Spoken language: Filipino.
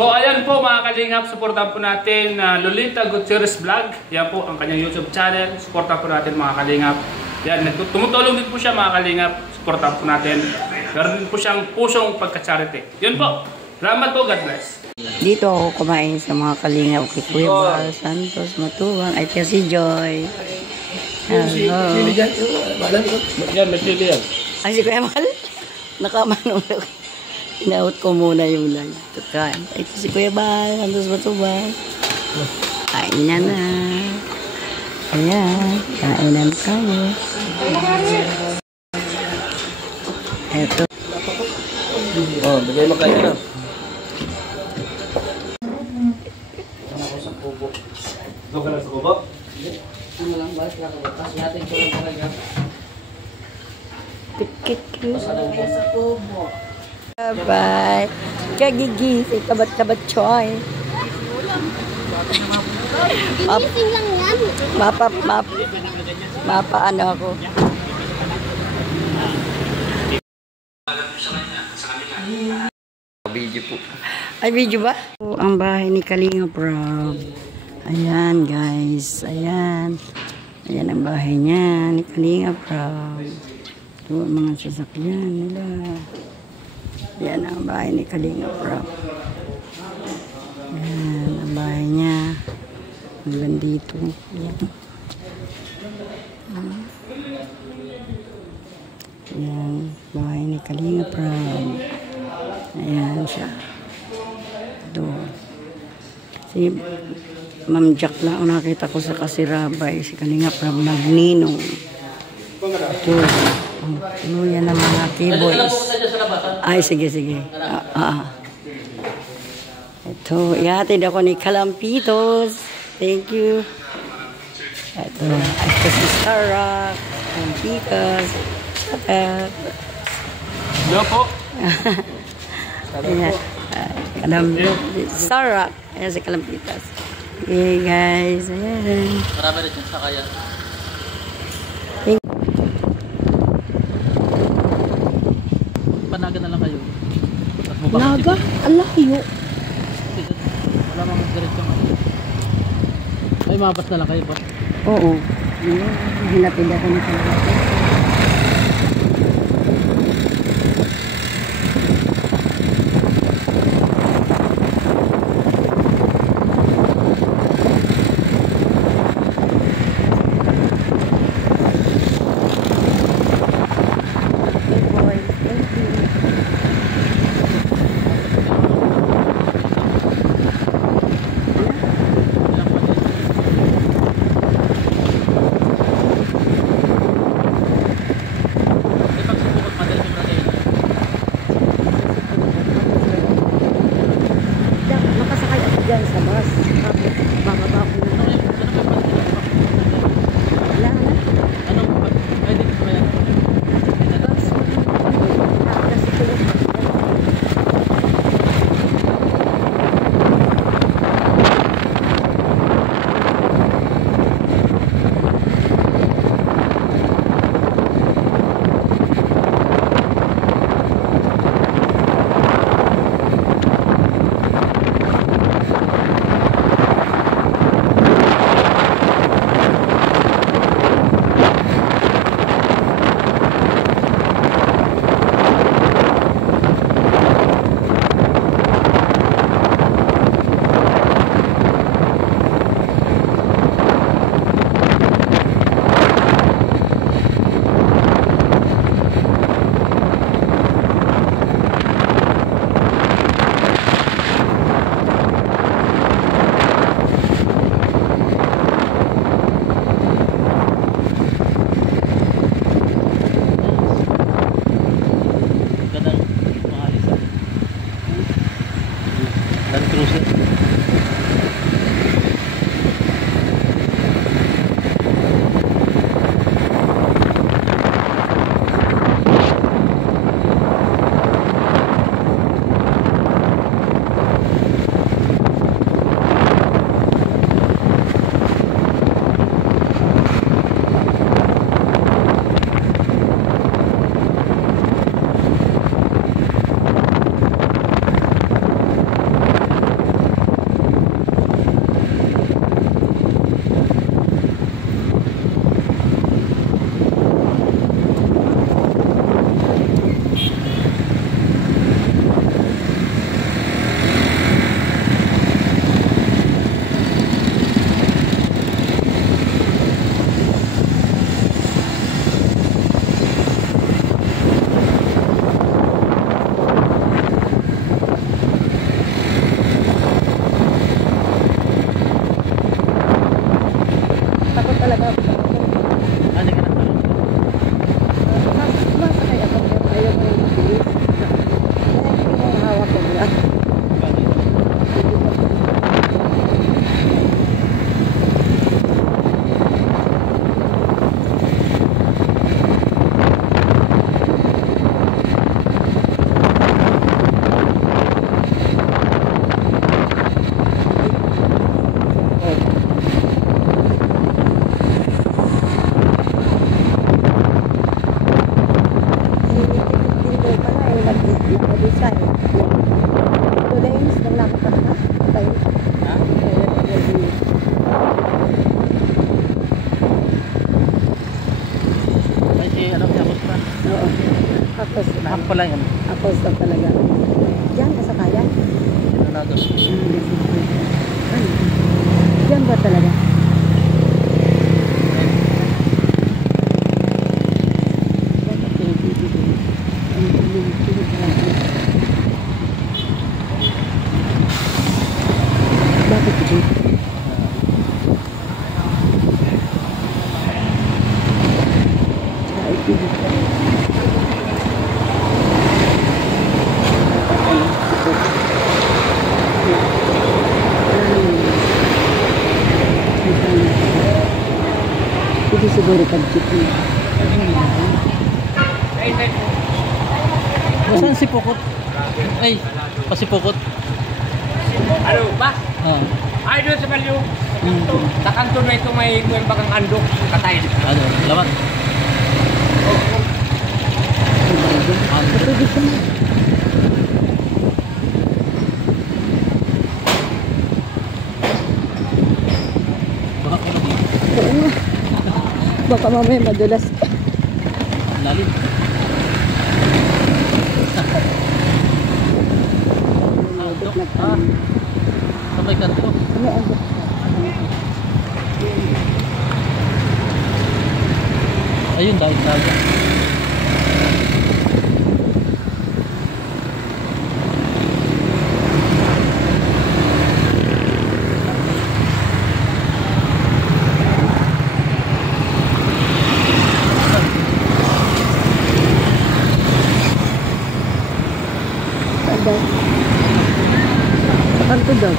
So ayan po mga kalingap, supportan po natin Lolita Gutierrez Vlog. Yan po ang kanyang YouTube channel. Supportan po natin mga kalingap. Yan, tumutulong din po siya mga kalingap. Supportan po natin. Meron din po siyang pusong pagka-charity. Yun po. Salamat po, God bless. Dito ako kumain sa mga kalingap kay Kuya Bal Santos Matuwang ay kaya si Joy. Hello. Yan, may sili yan. Ay si Kuya Bal? Nakamanulog. Inaut ko muna yung live. Kain. Ito si Kuya Bal Santos Matuwang. Kainan na. Ayan. Kainan tayo. Ito. Oh, bigay mo kayo na. Doon ka lang sa kubo? Ano lang ba? Tapos natin ko lang talaga. Kit-kit-kit. Sa kubo. Bye. Kagigi. Kabat-kabat choy. Ginising lang yan. Mapa ano ako. Video po. Ay, video ba? Ang bahay ni Kalinga Prab. Ayan, guys. Ayan. Ayan ang bahay niya ni Kalinga Prab. Ito ang mga sasakyan nila. Ayan ang bahay ni Kalinga Prab. Ayan ang bahay niya. Hanggang dito. Ayan. Ayan. Bahay ni Kalinga Prab. Ayan siya. Ito. Si Ma'am Jack lang ang nakita ko sa Kasirabay. Si Kalinga Prab nagninong. Ito. Ano yan ang mga keyboards. Ay, sige. Ito. Ihatid ako ni Kalampitos. Thank you. Ito. Ito si Sarah. Kalampitos. Shut up. Hello po. Ayan. Sarah. Ayan si Kalampitas. Okay guys. Ayan. Marami rin sa kaya. Panaga na lang kayo. Naga? Ang layo. Wala mang diretso nga. Ay, mabas na lang kayo ba? Oo. Hinapid ako ni Kalampitas. side. Two lanes, naglakad ka na. Tayo. Ha? Ay, si ano, tapos pa. Oo. Tapos, Lahat pala yan. tapos na talaga. Diyan ka sa kaya? Ano na doon? Diyan ba talaga? Bakit dito? Hindi siguro pag-jeep niya. Saan si Pukot? Ay, pasipukot. Ano ba? Ah, Ay, doon sa Balyo. Sa kanto na ito may kuwang bagang andok. Katay. ano, lamat. Pwede siya na. Baka ko na dito. Oo nga. Baka mamaya madulas. Lalim. Andok. Ah, sabay kanto. Ano ang Ayun, dahil tayo. Saan daw? Saan to daw?